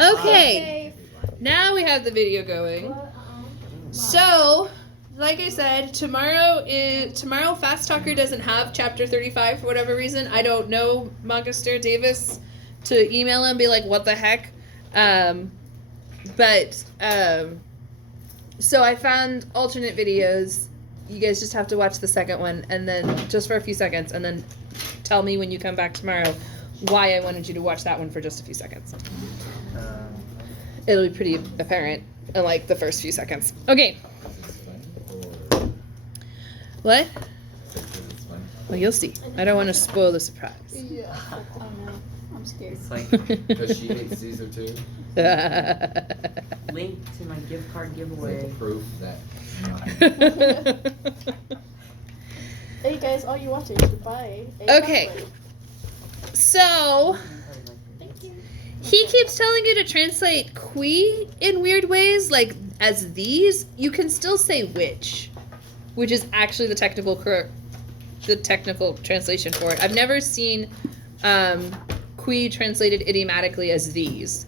Okay. Now we have the video going. So, like I said, tomorrow Fast Talker doesn't have chapter 35 for whatever reason. I don't know Magister Davis to email him and be like, what the heck? So I found alternate videos. You guys just have to watch the second one and then just for a few seconds and then tell me when you come back tomorrow why I wanted you to watch that one for just a few seconds. It'll be pretty apparent in like the first few seconds. Okay. What? Well, you'll see. I don't want to spoil the surprise. Yeah. Oh no, I'm scared. It's like Does she hate Caesar too? link to my gift card giveaway. Proof that. Hey guys, all you watching, goodbye. Okay. So, Thank you. he keeps telling you to translate qui in weird ways, like as these. You can still say which is actually the technical translation for it. I've never seen qui translated idiomatically as these.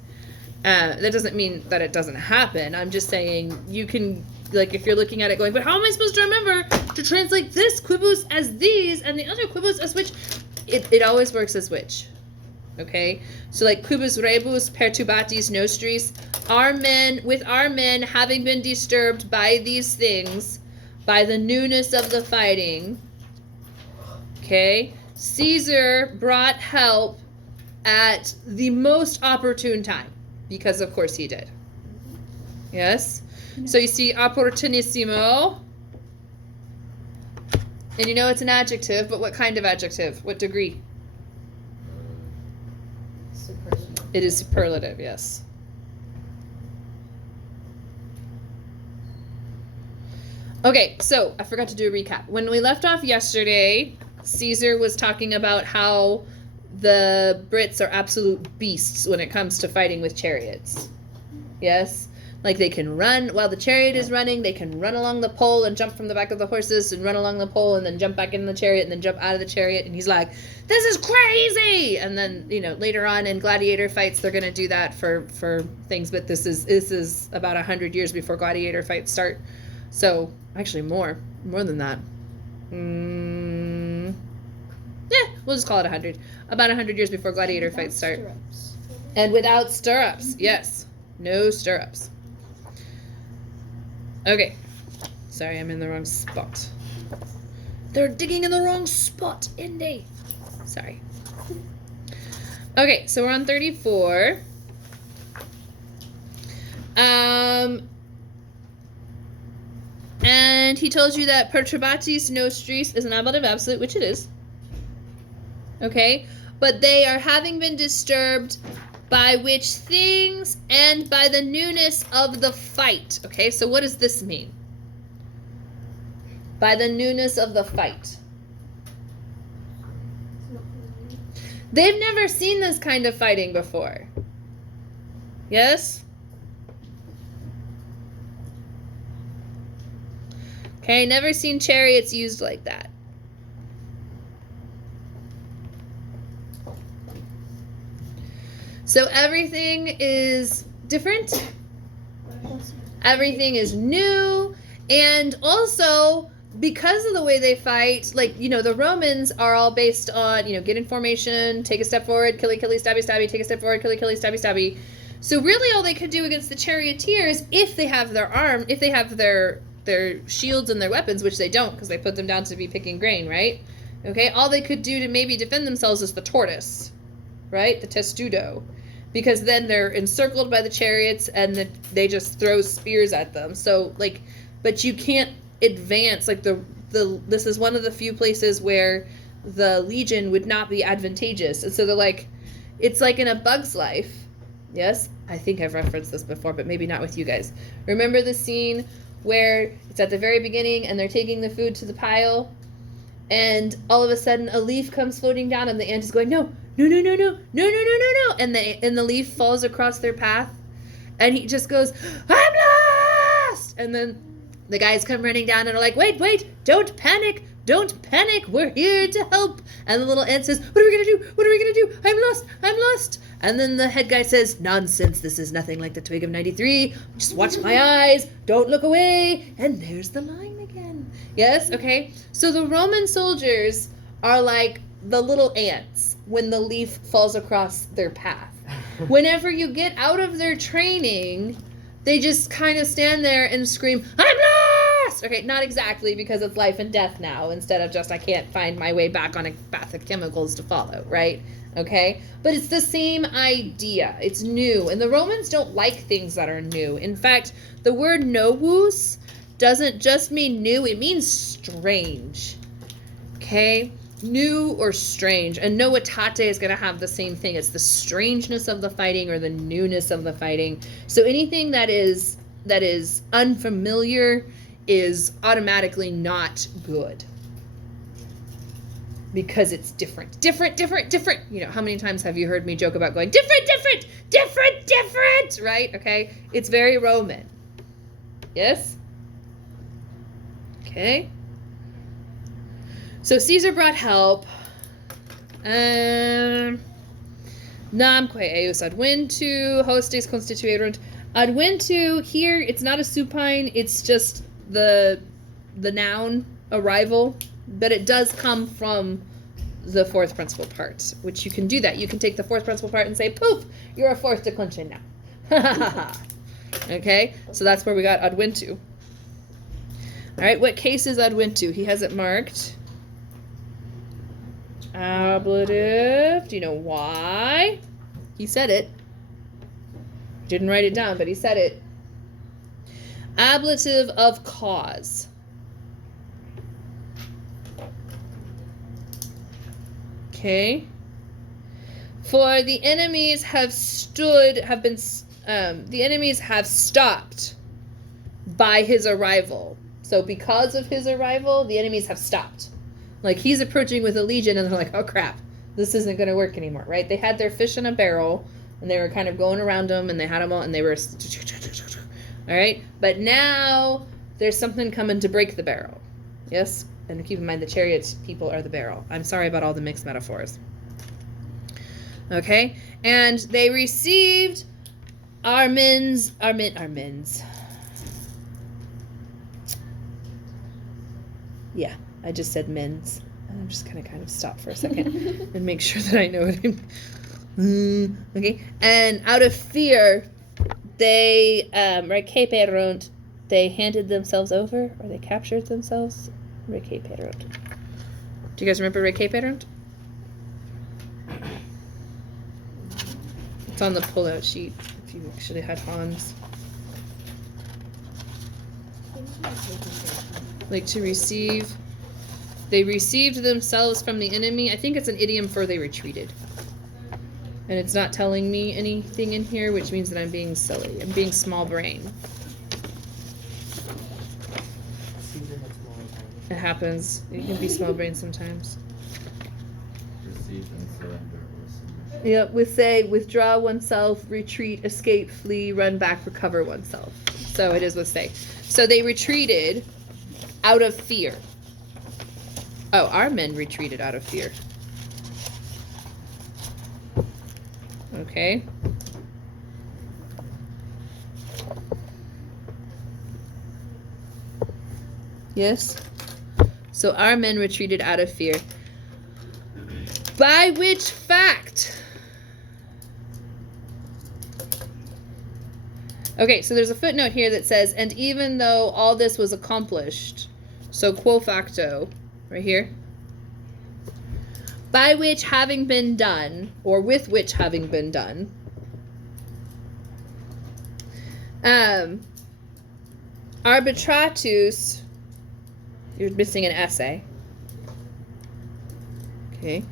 That doesn't mean that it doesn't happen. I'm just saying you can, like, if you're looking at it going, but how am I supposed to remember to translate this quibus as these and the other quibus as which? It always works as which. Okay? So like quibus rebus perturbatis nostris, our men having been disturbed by these things, by the newness of the fighting. Okay? Caesar brought help at the most opportune time. Because of course he did. Yes? So you see opportunissimo. And you know it's an adjective, but what kind of adjective? What degree? Superlative. It is superlative, yes. Okay, so I forgot to do a recap. When we left off yesterday, Caesar was talking about how the Brits are absolute beasts when it comes to fighting with chariots. Yes? Like they can run while the chariot is running, they can run along the pole and jump from the back of the horses and run along the pole and then jump back in the chariot and then jump out of the chariot. And he's like, this is crazy! And then, later on in gladiator fights, they're going to do that for things. But this is about 100 years before gladiator fights start. So, actually more than that. Yeah, we'll just call it 100. About 100 years before gladiator fights start. Stirrups. And without stirrups, yes. No stirrups. Okay. Sorry, I'm in the wrong spot. They're digging in the wrong spot, Indy. Sorry. Okay, so we're on 34. And he told you that perturbatis nostris is an ablative absolute, which it is. Okay? But they are having been disturbed by which things and by the newness of the fight. Okay, so what does this mean? By the newness of the fight. They've never seen this kind of fighting before. Yes? Okay, never seen chariots used like that. So everything is different. Everything is new. And also, because of the way they fight, like, the Romans are all based on, get in formation, take a step forward, killy, stabby, stabby, take a step forward, killy, stabby, stabby. So really all they could do against the charioteers, if they have their shields and their weapons, which they don't because they put them down to be picking grain, right? Okay, all they could do to maybe defend themselves is the tortoise, right? The testudo. Because then they're encircled by the chariots and they just throw spears at them. So, but you can't advance. Like, this is one of the few places where the legion would not be advantageous. And so they're like, it's like in A Bug's Life. Yes? I think I've referenced this before, but maybe not with you guys. Remember the scene where it's at the very beginning and they're taking the food to the pile and all of a sudden a leaf comes floating down and the ant is going, no, and the leaf falls across their path and he just goes, I'm lost! And then the guys come running down and are like, wait, don't panic, Don't panic, we're here to help. And the little ant says, what are we gonna do? What are we gonna do? I'm lost. And then the head guy says, nonsense, this is nothing like the twig of 93. Just watch my eyes, don't look away. And there's the line again. Yes, okay. So the Roman soldiers are like the little ants when the leaf falls across their path. Whenever you get out of their training, they just kind of stand there and scream, I'm lost! Okay, not exactly, because it's life and death now, instead of just I can't find my way back on a path of chemicals to follow, right? Okay? But it's the same idea. It's new. And the Romans don't like things that are new. In fact, the word novus doesn't just mean new, it means strange. Okay? New or strange. And novitate is going to have the same thing. It's the strangeness of the fighting or the newness of the fighting. So anything that is unfamiliar is automatically not good. Because it's different. Different. You know, how many times have you heard me joke about going different, right? Okay? It's very Roman. Yes? Okay. So Caesar brought help. Namque eus adventu, hostes constituerunt. Adventu, here, it's not a supine, it's just the noun, arrival, but it does come from the fourth principal part, which you can do that. You can take the fourth principal part and say, poof, you're a fourth declension now. Okay, so that's where we got adventu. All right, what case is adventu? He has it marked. Ablative. Do you know why? He said it. Didn't write it down, but he said it. Ablative of cause. Okay. For the enemies have stopped by his arrival. So because of his arrival, the enemies have stopped. Like, he's approaching with a legion, and they're like, oh, crap, this isn't going to work anymore, right? They had their fish in a barrel, and they were kind of going around them, and they had them all, and they were, all right? But now there's something coming to break the barrel, yes? And keep in mind, the chariot people are the barrel. I'm sorry about all the mixed metaphors. Okay? And they received Armins. Yeah. I just said men's, and I'm just gonna kind of stop for a second and make sure that I know what I'm. Okay, and out of fear, they recaperunt. They handed themselves over, or they captured themselves. Recaperunt. Do you guys remember recaperunt? It's on the pull-out sheet if you actually had Hans. Like to receive. They received themselves from the enemy. I think it's an idiom for they retreated. And it's not telling me anything in here, which means that I'm being silly. I'm being small brain. It happens. You can be small brain sometimes. Receive and surrender. Yep, we say withdraw oneself, retreat, escape, flee, run back, recover oneself. So it is with say. So they retreated out of fear. Oh, our men retreated out of fear. Okay. Yes. So our men retreated out of fear. By which fact? Okay, so there's a footnote here that says, and even though all this was accomplished, so quo facto, right here, by which having been done, or with which having been done, arbitratus, you're missing an essay. Okay,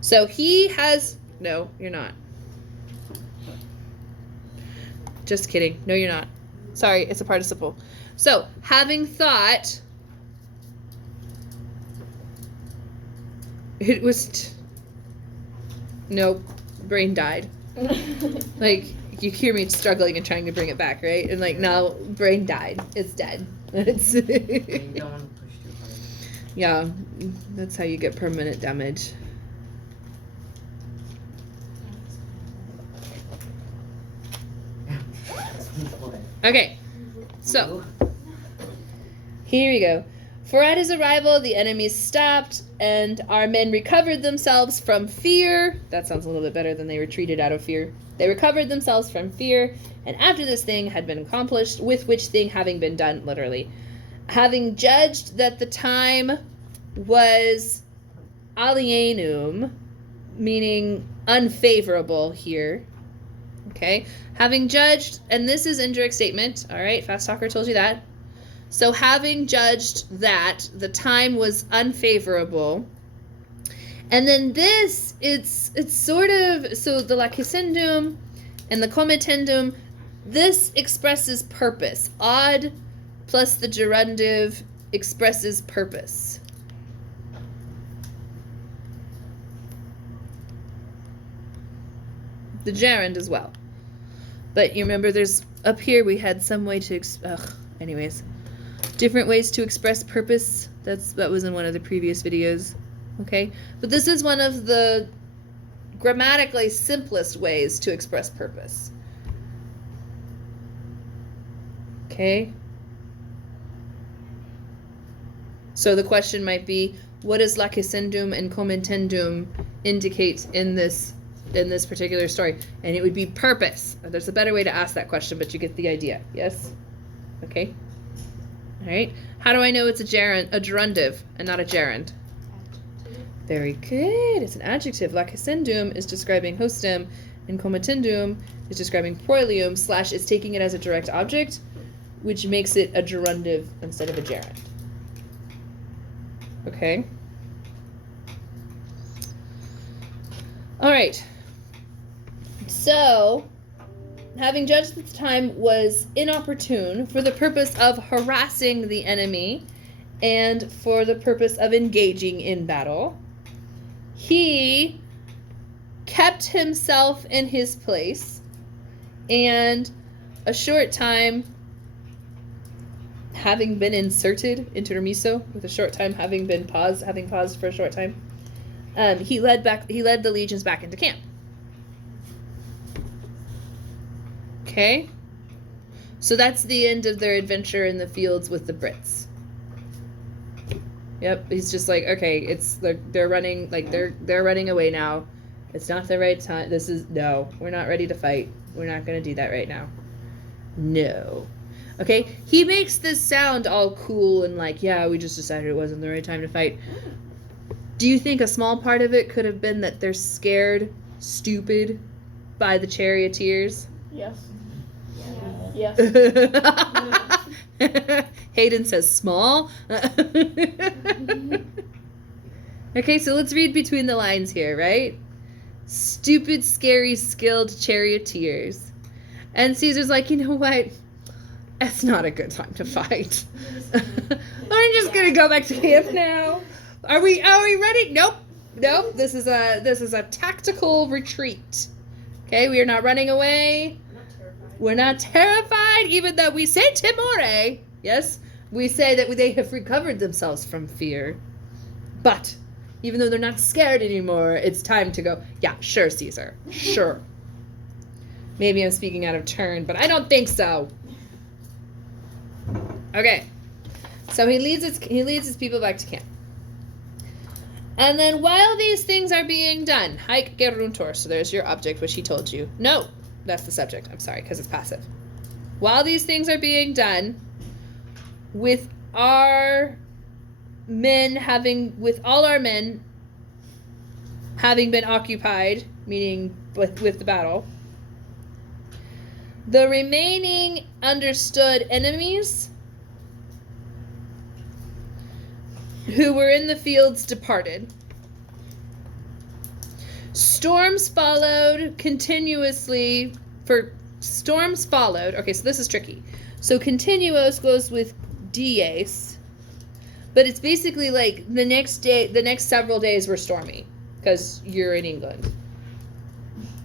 so he has, no, you're not. Just kidding. No, you're not. Sorry, it's a participle. So, having thought, it was, nope, brain died. Like, you hear me struggling and trying to bring it back, right? And like, no, brain died. It's dead. It's You don't want to push too Yeah, that's how you get permanent damage. Okay, so here we go. For at his arrival, the enemies stopped, and our men recovered themselves from fear. That sounds a little bit better than they retreated out of fear. They recovered themselves from fear, and after this thing had been accomplished, with which thing having been done, literally, having judged that the time was alienum, meaning unfavorable here. Okay, having judged, and this is indirect statement. All right, Fast Talker told you that. So having judged that the time was unfavorable, and then this, it's sort of, so the lacisendum and the comitendum, this expresses purpose. Odd plus the gerundive expresses purpose. The gerund as well. But you remember there's, up here we had some way to, anyways. Different ways to express purpose. That was in one of the previous videos. Okay? But this is one of the grammatically simplest ways to express purpose. Okay? So the question might be, what does lacisendum and comitendum indicate in this particular story? And it would be purpose. There's a better way to ask that question, but you get the idea. Yes? Okay? All right. How do I know it's a gerundive and not a gerund? Very good. It's an adjective. Lacisendum is describing hostem, and comitendum is describing proilium / is taking it as a direct object, which makes it a gerundive instead of a gerund. Okay. All right. So, having judged that the time was inopportune for the purpose of harassing the enemy and for the purpose of engaging in battle, he kept himself in his place, and a short time having been inserted, intermiso, with a short time having paused for a short time, he led the legions back into camp. Okay, so that's the end of their adventure in the fields with the Brits. Yep, he's just like, okay, they're running, like they're running away now. It's not the right time. No, we're not ready to fight. We're not gonna do that right now. No. Okay, he makes this sound all cool and like, yeah, we just decided it wasn't the right time to fight. Do you think a small part of it could have been that they're scared, stupid, by the charioteers? Yes. Yeah. Yes. Hayden says small. Okay, so let's read between the lines here, right? Stupid, scary, skilled charioteers. And Caesar's like, you know what? It's not a good time to fight. I'm just gonna go back to camp now. Are we ready? Nope. This is a tactical retreat. Okay, we are not running away. We're not terrified, even though we say timore. Yes, we say that they have recovered themselves from fear. But even though they're not scared anymore, it's time to go. Yeah, sure, Caesar. Sure. Maybe I'm speaking out of turn, but I don't think so. Okay. So he leads his people back to camp. And then while these things are being done, haec geruntur, so there's your object, which he told you. No, that's the subject. I'm sorry, because it's passive. While these things are being done, with all our men having been occupied, meaning with the battle, the remaining understood enemies who were in the fields departed. Storms followed continuously. Okay, so this is tricky. So continuous goes with dies, but it's basically like the next several days were stormy because you're in England.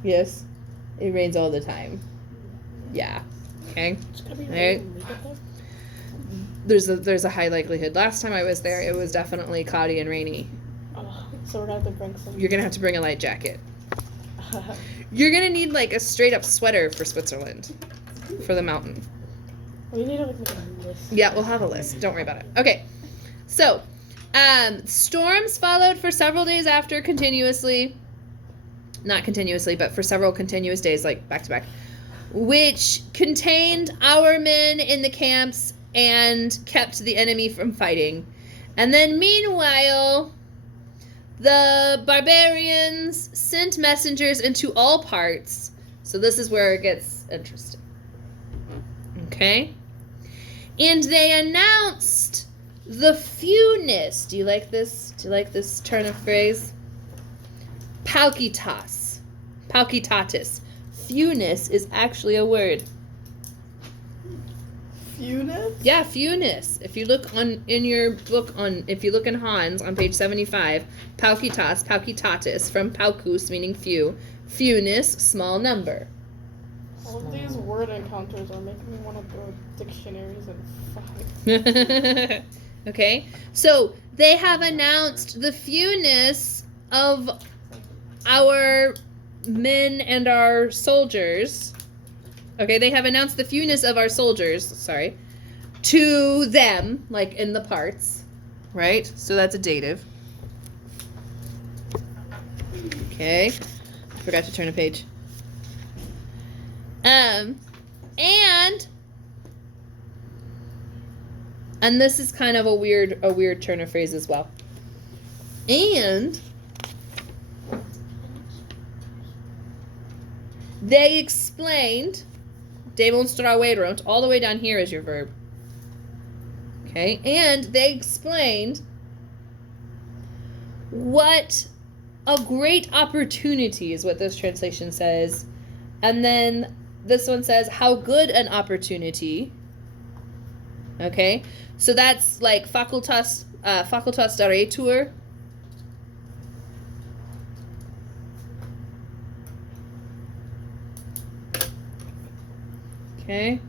Yes, it rains all the time. Yeah. Okay. It's gonna be All right. raining when we get there. there's a high likelihood. Last time I was there, it was definitely cloudy and rainy. Oh, so we're gonna have to bring some. You're gonna have to bring a light jacket. You're gonna need like a straight up sweater for Switzerland, for the mountain. We need to like make a list. Yeah, we'll have a list. Don't worry about it. Okay, so storms followed for several days after continuously. Not continuously, but for several continuous days, like back to back, which contained our men in the camps and kept the enemy from fighting. And then meanwhile, the barbarians sent messengers into all parts. So this is where it gets interesting. Okay? And they announced the fewness. Do you like this? Do you like this turn of phrase? Paucitas. Paucitatis. Fewness is actually a word. Fewness? Yeah, fewness. If you look in your book if you look in Hans on page 75, paucitas, paucitatis, from paucus meaning few, fewness, small number. All of these word encounters are making me want to throw dictionaries and fight. Okay, so they have announced the fewness of our men and our soldiers. Okay, they have announced the fewness of our soldiers, to them, like in the parts, right? So that's a dative. Okay, I forgot to turn a page. And this is kind of a weird turn of phrase as well. And they explained, demonstraverunt, all the way down here is your verb. Okay, and they explained what a great opportunity is what this translation says. And then this one says how good an opportunity. Okay, so that's like facultas daretur. Okay.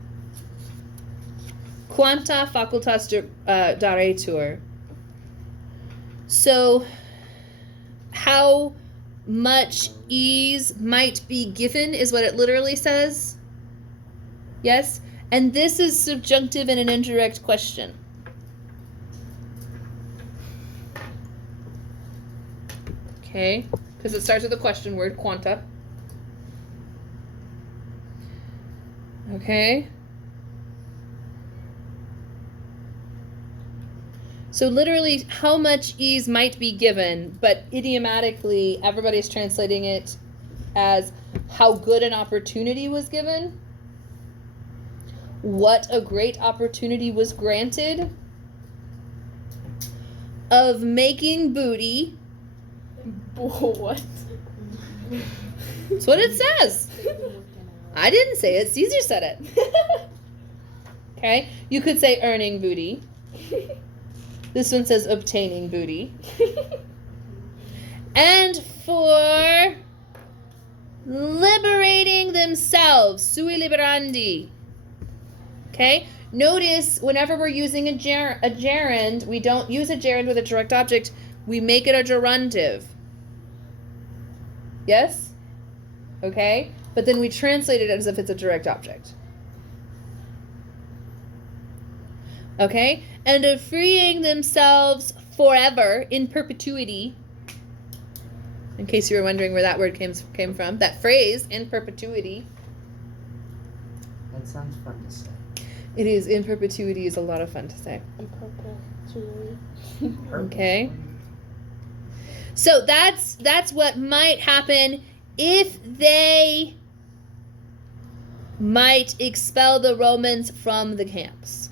Quanta facultas daretur. So, how much ease might be given is what it literally says. Yes? And this is subjunctive and an indirect question. Okay? Because it starts with a question word, quanta. Okay? So literally, how much ease might be given, but idiomatically, everybody's translating it as how good an opportunity was given. What a great opportunity was granted of making booty. What? That's what it says. I didn't say it. Caesar said it. Okay? You could say earning booty. This one says obtaining booty. And for liberating themselves. Sui liberandi. Okay? Notice whenever we're using a gerund, we don't use a gerund with a direct object. We make it a gerundive. Yes? Okay? But then we translate it as if it's a direct object. Okay? And of freeing themselves forever, in perpetuity. In case you were wondering where that word came from. That phrase, in perpetuity. That sounds fun to say. It is, in perpetuity is a lot of fun to say. In perpetuity. Okay? So that's what might happen if they might expel the Romans from the camps.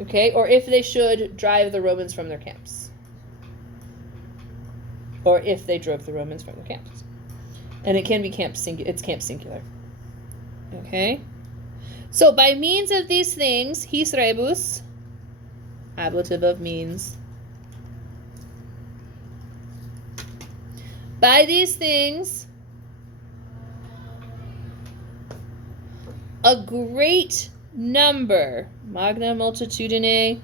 Okay, or if they should drive the Romans from their camps. Or if they drove the Romans from their camps. And it can be camp singular. Okay? So by means of these things, his rebus, ablative of means. By these things, a great number, magna multitudine,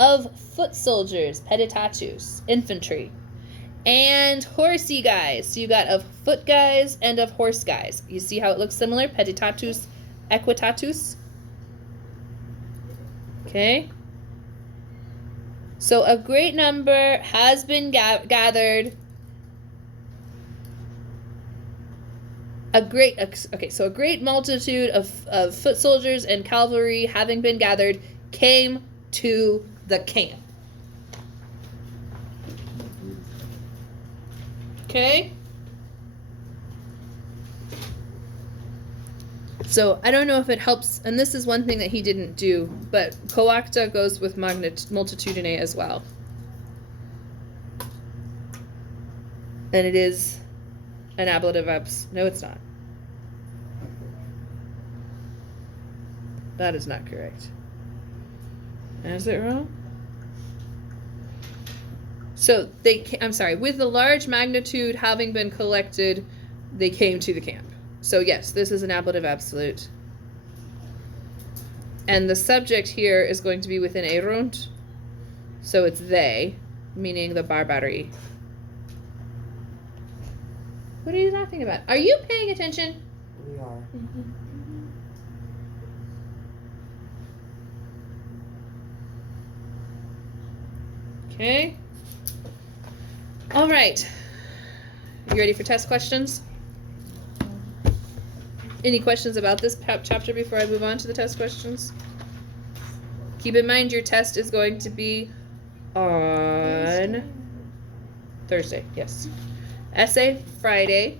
of foot soldiers, peditatus, infantry, and horsey guys. So you got of foot guys and of horse guys. You see how it looks similar? Peditatus, equitatus. Okay. So a great number has been gathered. A great multitude of foot soldiers and cavalry, having been gathered, came to the camp. Okay? So I don't know if it helps, and this is one thing that he didn't do, but coacta goes with multitudine as well. And it is an ablative abs. No, it's not. That is not correct. Is it wrong? So I'm sorry, with the large magnitude having been collected, they came to the camp. So yes, this is an ablative absolute. And the subject here is going to be within a rund. So it's they, meaning the barbari. What are you laughing about? Are you paying attention? We are. Okay. All right. You ready for test questions? Any questions about this chapter before I move on to the test questions? Keep in mind your test is going to be on Thursday. Yes. Essay Friday.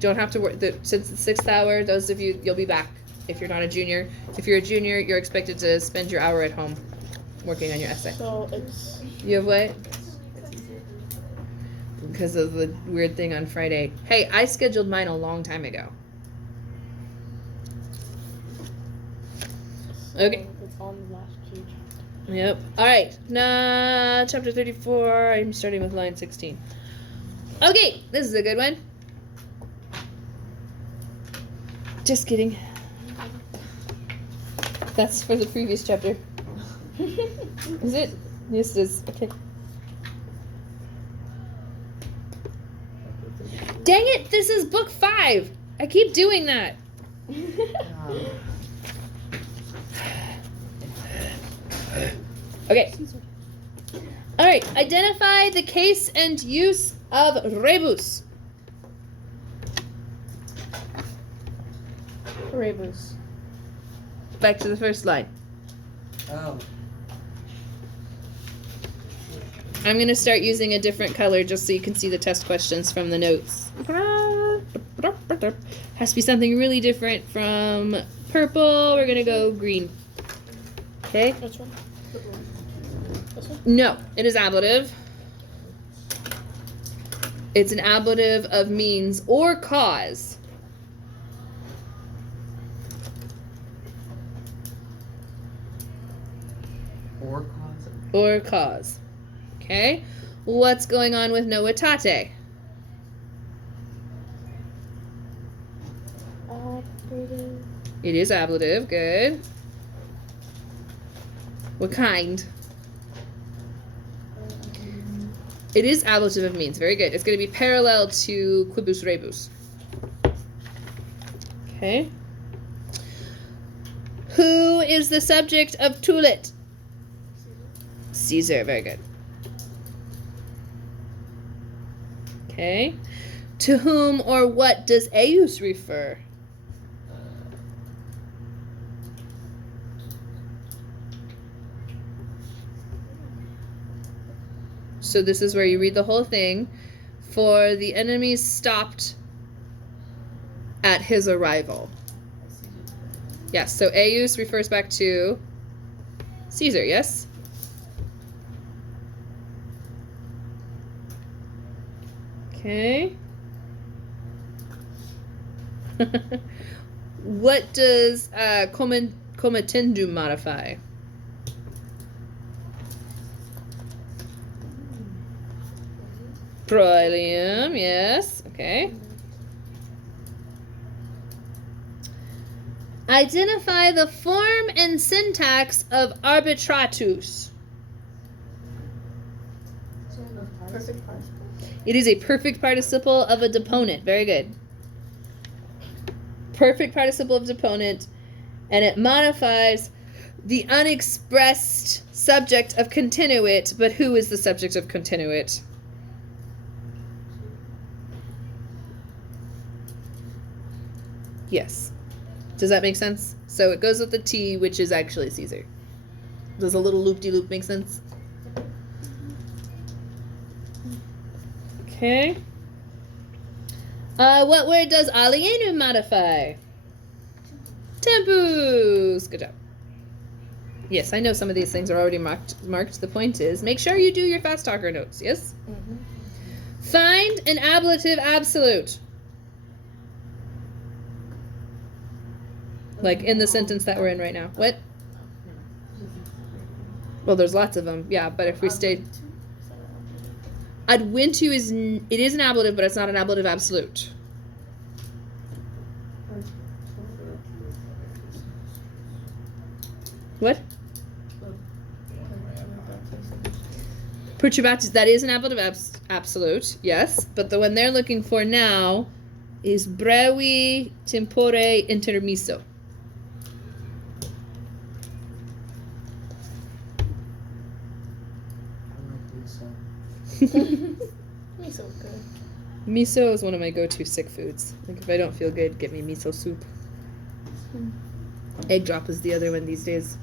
Don't have to work since the 6th hour. Those of you, you'll be back if you're not a junior. If you're a junior, you're expected to spend your hour at home working on your essay. So it's. You have what? Because of the weird thing on Friday. Hey, I scheduled mine a long time ago. Okay. It's on the last page. Yep. All right. Chapter 34. I'm starting with line 16. Okay, this is a good one. Just kidding. That's for the previous chapter. Is it? Yes, it is. Okay. Dang it! This is book 5. I keep doing that. Okay. All right. Identify the case and use of rebus. Rebus. Back to the first line. Oh. I'm going to start using a different color just so you can see the test questions from the notes. Has to be something really different from purple. We're going to go green. Okay? Which one? This one? No, it is ablative. It's an ablative of means or cause. Or cause. Or cause. Okay? What's going on with noetate? It is ablative. Good. What kind? It is ablative of means. Very good. It's going to be parallel to quibus rebus. Okay. Who is the subject of Tulit? Caesar. Very good. Okay. To whom or what does eius refer? So this is where you read the whole thing. For the enemies stopped at his arrival. Yes, so eius refers back to Caesar, yes? Okay. What does comitendum modify? Proilium, yes. Okay. Identify the form and syntax of arbitratus. Perfect participle. It is a perfect participle of a deponent. Very good. Perfect participle of deponent, and it modifies the unexpressed subject of continuit, but who is the subject of continuit? Yes. Does that make sense? So it goes with the T, which is actually Caesar. Does a little loop-de-loop make sense? Okay. What word does alienum modify? Tempus. Good job. Yes, I know some of these things are already marked. The point is, make sure you do your fast talker notes. Yes. Mm-hmm. Find an ablative absolute. Like in the sentence that we're in right now. What? Well, there's lots of them. Yeah, but if we stay, adwintu is it is an ablative, but it's not an ablative absolute. What? Perturbatus, that is an ablative absolute, yes, but the one they're looking for now is brevi tempore intermisso. I like Lisa. He's so good. Miso is one of my go-to sick foods. Like if I don't feel good, get me miso soup. Egg drop is the other one these days.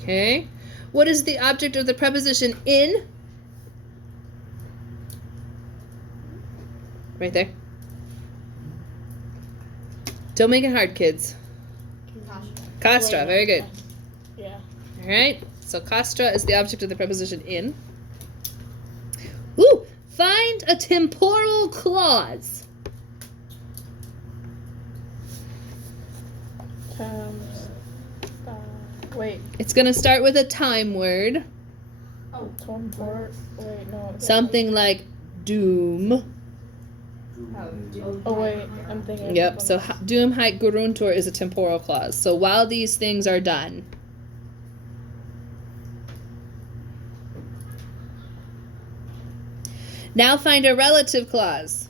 Okay. What is the object of the preposition in? Right there. Don't make it hard, kids. Castra, very good. Yeah. All right. So castra is the object of the preposition in. Ooh, find a temporal clause. Times. Wait. It's gonna start with a time word. Tempor. Wait, no. Something like doom. Oh wait, I'm thinking. Yep. So doom haec geruntur is a temporal clause. So while these things are done. Now find a relative clause.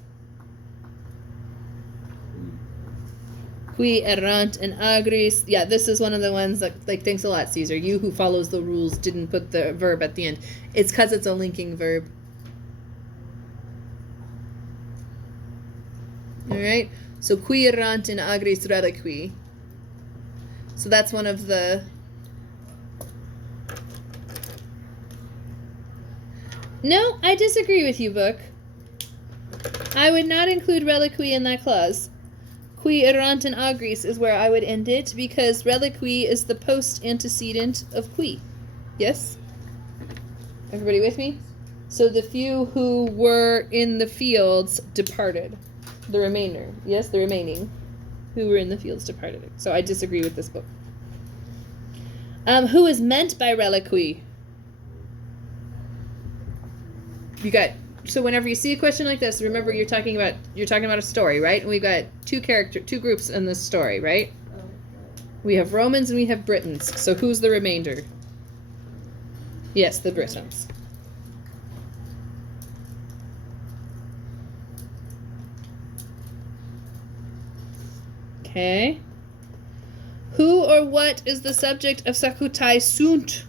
Qui errant and agris. Yeah, this is one of the ones that, like, thanks a lot, Caesar. You who follows the rules didn't put the verb at the end. It's because it's a linking verb. All right. So qui errant in agris reliqui. So that's one of the. No, I disagree with you, book. I would not include reliqui in that clause. Qui errant in agris is where I would end it because reliqui is the post-antecedent of qui. Yes? Everybody with me? So the few who were in the fields departed. The remainder. Yes, the remaining who were in the fields departed. So I disagree with this book. Who is meant by reliqui? You got. So whenever you see a question like this, remember you're talking about a story, right? And we've got two groups in this story, right? We have Romans and we have Britons. So who's the remainder? Yes, the Britons. Okay. Who or what is the subject of sakutai sunt?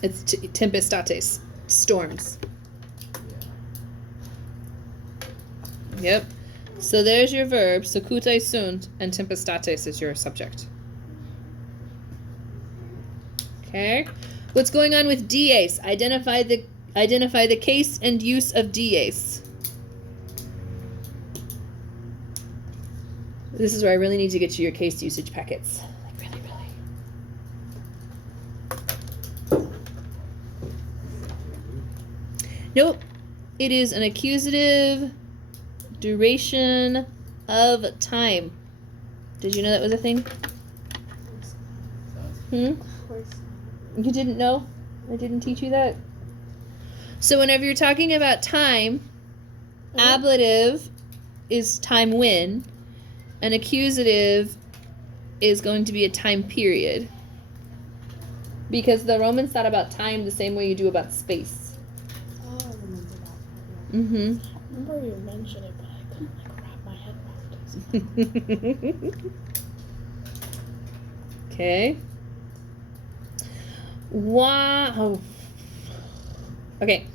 It's tempestates, storms. Yep. So there's your verb, sakutai sunt, and tempestates is your subject. Okay. What's going on with dies? Identify the case and use of dies. This is where I really need to get you your case usage packets. Like really. Nope. It is an accusative, duration, of time. Did you know that was a thing? Hmm? Of course. You didn't know? I didn't teach you that? So whenever you're talking about time, ablative is time when, and accusative is going to be a time period. Because the Romans thought about time the same way you do about space. Oh, I remember that part, yeah. Mm-hmm. I remember you mentioned it, but I couldn't wrap my head around it. Okay. Wow. Okay.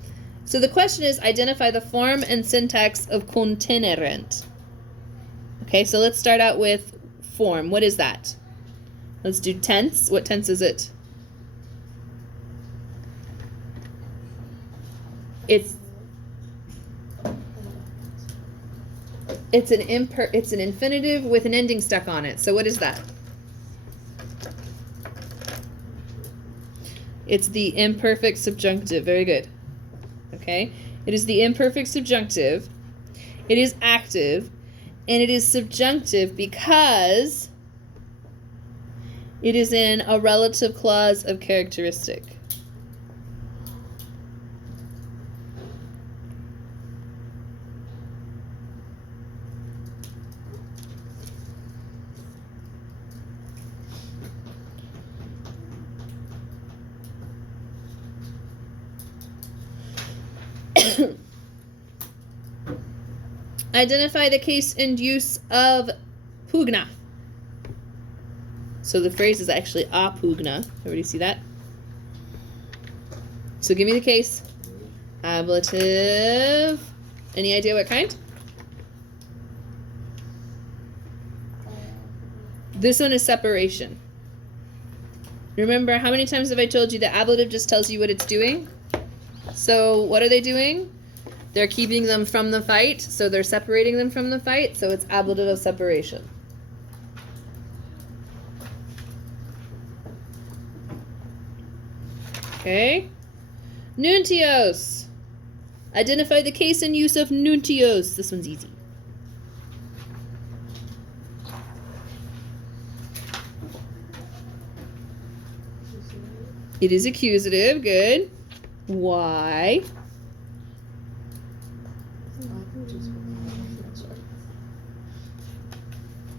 So the question is identify the form and syntax of continerent. Okay, so let's start out with form. What is that? Let's do tense. What tense is it? It's an infinitive with an ending stuck on it. So what is that? It's the imperfect subjunctive. Very good. Okay? It is the imperfect subjunctive. It is active. And it is subjunctive because it is in a relative clause of characteristic. Identify the case and use of pugna. So the phrase is actually a pugna. Everybody see that? So give me the case. Ablative. Any idea what kind? This one is separation. Remember, how many times have I told you that ablative just tells you what it's doing? So what are they doing? They're keeping them from the fight, so they're separating them from the fight, so it's ablative of separation. Okay. Nuntios. Identify the case and use of nuntios. This one's easy. It is accusative. Good. Why?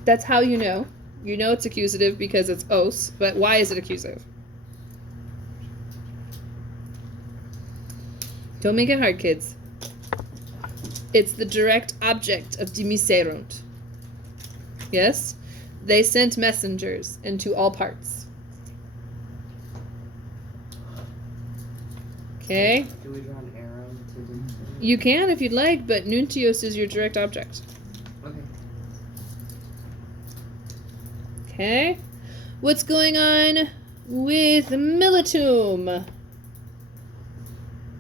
That's how you know. You know it's accusative because it's os, but why is it accusative? Don't make it hard, kids. It's the direct object of dimiserunt. Yes? They sent messengers into all parts. Okay? Do we draw an arrow to demonstrate? You can if you'd like, but nuntios is your direct object. Okay. Okay. What's going on with militum?